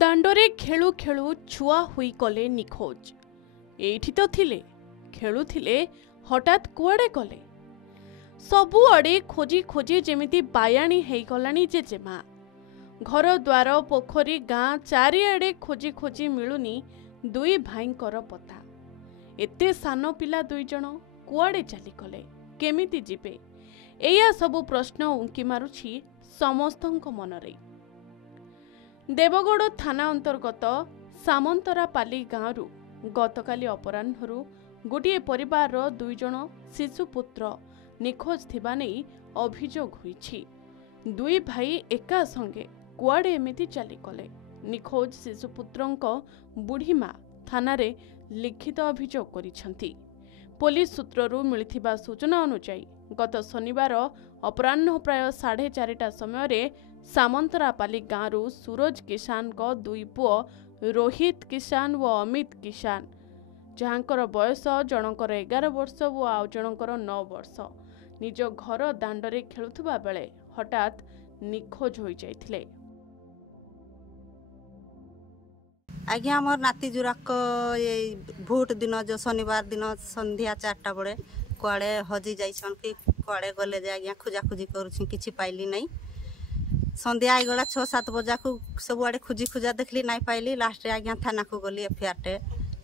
दांडरे खेलु खेलु छुआ हुई कले निखोज। एठी तो थिले खेलुथिले हठात कुआडे गले। सबुआडे खोजी खोजी जेमिति बायाणी हेई गलानी जेजेमा। घर द्वार पोखरी गाँ चारिआडे खोजी खोजी मिलुनी दुई भाईंकर पता। एते सान पिला दुई जण कुआडे चली गले, केमिति जिबे? एया सबु प्रश्न उंकी मारुछि समस्तଙ୍କ मनरे। देवगड़ थाना अंतर्गत सामंतरापाली गाँव गतकाली अपराह्नरु गोटे परिवार दुई जण शिशुपुत्र निखोज थिबा नेई अभियोग होईछि। दुई भाई एका संगे कुआडे एमिति चली गले। निखोज शिशुपुत्रंक बुढ़ीमा थाना रे लिखित अभियोग करिसंती। पुलिस सूत्ररू मिलिथिबा सूचना अनुसार गत शनिवार अपराह्न प्राय 4:30 समय सामंतरापाली गाँव सूरज किसान को दुई पुओ रोहित किसान व अमित किसान, जहाँकर बयस जनकर 11 वर्ष और आउ जनकर 9 वर्ष, निज घर दांडरे खेलुथुबा बेले हठात निखोज हो जाइथिले। आज्ञा मोर नाती जुराक ये भोट दिन जो शनिवार दिन संध्या 4टा बड़े कुआड़े हजी जाइछन कि कुआड़े गले जे आज्ञा खोजा खोजी करूछि किछि पाइली नहीं। संध्या आईगला 6-7 बजा को सबुआड़े खोजी खोजा देखली नहीं पाइली। लास्ट रे आज्ञा थाना को गली एफआईआर टे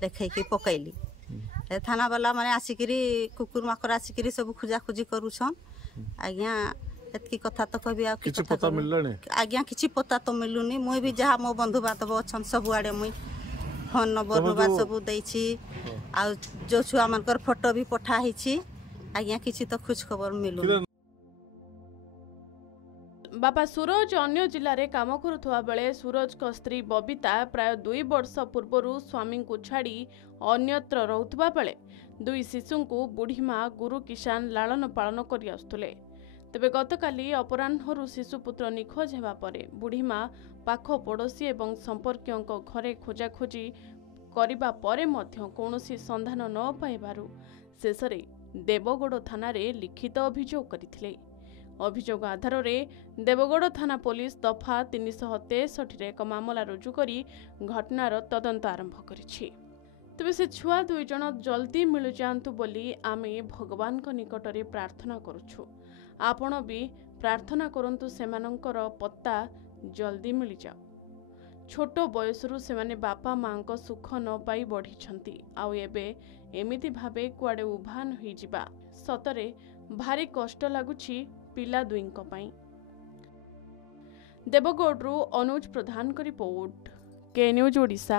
लिखै कि पकैली। थाना वाला माने आसिकरी कुकुर माकर आसिकरी सब खोजा खोजी करूछन। आज्ञा एतकी कथा तो कहबी आ किछि पता मिललने आज्ञा किछि पता तो मिलुनी। मुई भी जहा मो बंधु बातब अछन सबुआड़े मुई फोन नंबर रुबा सब दैछि आ जो छुआ मनकर फोटो भी पठा हिछि। आज्ञा किछि तो खोज खबर मिलुनी। बापा सूरज अन्य जिले में काम करुवा बेले सूरज को स्त्री बबिता प्राय 2 वर्ष पूर्व स्वामी को छाड़ी अन्यत्र रहुवा बेले दुई शिशु को बुढ़ीमा गुरु किसान लालन पालन कर आसुले। तेबे गतकाली अपराह्न शिशुपुत्र निखोज हेबा परे बुढ़ीमा पाख पड़ोशी और संपर्कियों घरे खोजाखोजी करिबा परे मध्य कौनसी संधान न पाइबारु शेषरे देवगड़ थाना रे लिखित अभियोग करथिले। अभियोग आधार में देवगड़ थाना पुलिस दफा 363 एक मामला रुजु करी घटनार तदंत आरंभ करिछि। तेबे से छुआ दुई जण जल्दी मिल जांतु बोली आमे भगवान को निकटरे प्रार्थना करुछु। आपण भी प्रार्थना करंतु सेमानंकर पत्ता जल्दी मिल जाओ। छोट बयसरू सेमाने बापा मां को सुख न पाई बढ़ी आउ एबे एमिति भाबे कुआडे उभान होई जिबा सतरे भारी कष्ट लागुछि पिला दुईंक पाई। देवगढ़ अनुज प्रधान को रिपोर्ट, के न्यूज ओडिशा।